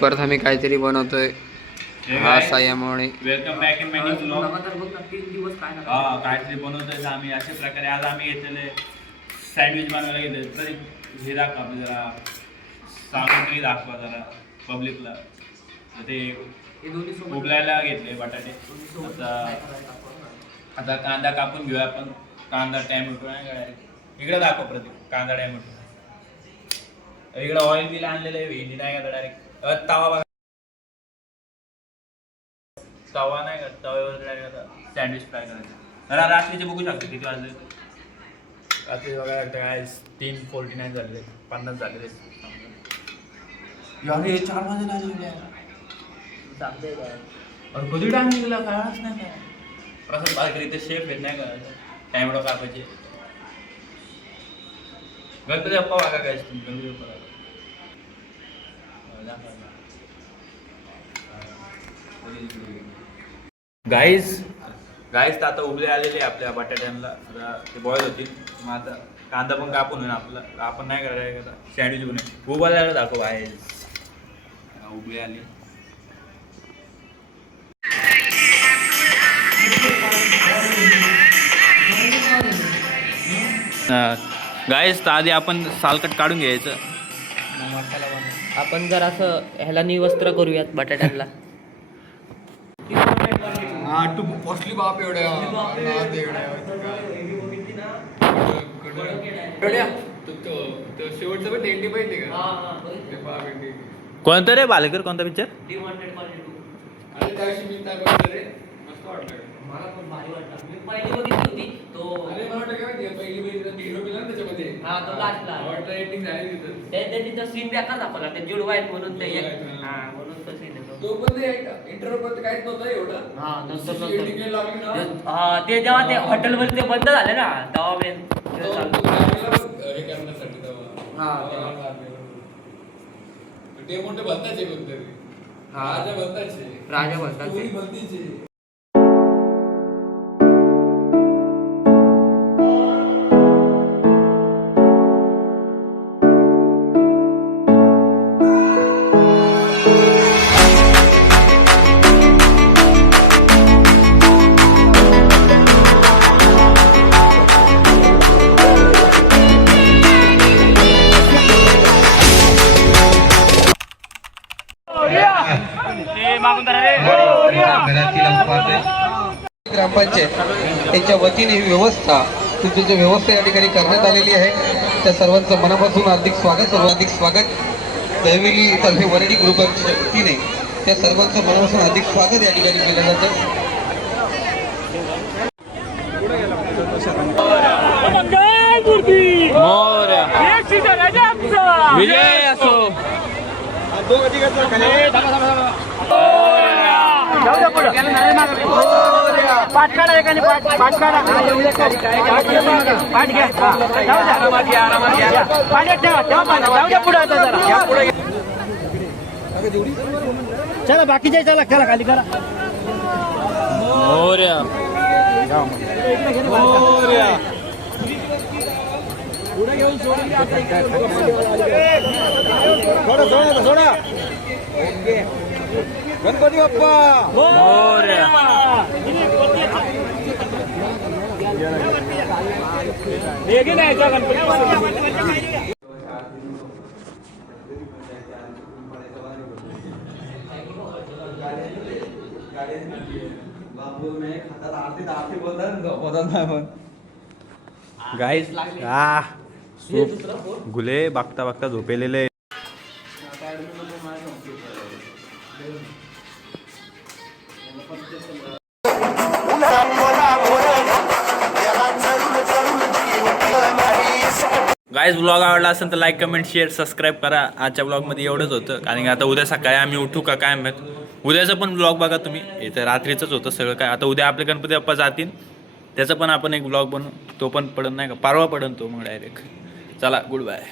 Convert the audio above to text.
परत आम्ही काहीतरी बनवतोय हा सायामुळे. Welcome back in many blog. काहीतरी बनवतोय आम्ही अशा प्रकारे. आज आम्ही घेतलेले सँडविच बनवायला गेले. तरी हे दाखवा जरा, सामग्री दाखवा जरा पब्लिकला. ते उबलायला घेतले बटाटे. आता कांदा कापून घेऊया आपण. कांदा टॅमॅटो नाही करायचं. इकडे दाखव प्रतीक कांदा टॅमॅटो. इकडे ऑइल बिल आणलेलं आहे. भेंडी नाही का डायरेक्ट तवा बघा. तवा नाही का तव्यावर डायरेक्ट सँडविच फ्राय करायचं. रात्रीचे बघू शकतो किती वाजले. रात्री बघा काय 3:49 झाले. 50 झाले. यार 4 वाजले आले. कधी टाइम निघाला कळाच नाही काय. प्रसाद भाकरी इथे शेफ आहेत नाही का टॅमॅटो कापायचे. गणपती बाप्पा बघा काय गणपती बाप्पा. गाईज तर आता उबले आलेले आपल्या बटाट्यांना. ते बॉईल होतील. मग आता कांदा पण कापून होईल आपला. आपण नाही करायचं सँडविच बनवून उबायला दाखव आहे. उबले आले. गाईज तर आधी आपण सालकट काढून घ्यायचं. आपण जर असं ह्याला निवस्त्र करूयात बटाट्याला. तू कॉस्टली बाप एवढ्या शेवटचं पण एंडी पाहिजे का. कोणतं रे बालेकर कोणता पिक्चर. मस्त वाटलं. मला पण भारी वाटलं. मी पहिली बघितली होती तो. अरे मला वाटतं काय पहिली हिरो मिळाला त्याच्यामध्ये. हा तो लास्टला वाटलं एंडिंग झाली तिथं. त्यांनी सीन बेकार दाखवला. ते जुड वाईट म्हणून ते हा म्हणून तो सीन येतो. तो पण इंटरव्ह्यू पण काहीच नव्हतं एवढं. हा नंतर एंडिंग लागली ना. हा ते जेव्हा ते हॉटेलमध्ये ते बंद झाले ना तेव्हा मी हे करण्यासाठी तेव्हा. ते मोठे बनताचे कोणतरी. राजा बनताचे. राजा बनताचे. बनतीचे. ग्रामपंचायत यांच्या वतीने ही व्यवस्था तुमची जी व्यवस्था या ठिकाणी करण्यात आलेली आहे त्या सर्वांचं मनापासून हार्दिक स्वागत. दहिवली तर्फे वरडी ग्रुपच्या वतीने त्या सर्वांचं मनापासून हार्दिक स्वागत या ठिकाणी केलं जातं. विजय असो. चला बाकीचे चला चला खाली करा. पुढे घेऊन सोडा. गणपती बाप्पा गाईस गुले बघता बघता झोपेलेले. गाईज ब्लॉग आवडला असेल तर लाईक कमेंट शेअर सबस्क्राईब करा. आजच्या ब्लॉगमध्ये एवढंच होतं कारण की आता उद्या सकाळी आम्ही उठू का काय माहीत. उद्याचं पण ब्लॉग बघा तुम्ही. इथं रात्रीचंच होतं सगळं काय. आता उद्या आपले गणपती बाप्पा जातील त्याचा पण आपण एक ब्लॉग बनवू. तो पण पडन नाही का परवा पडन तो मग डायरेक्ट. चला गुड बाय.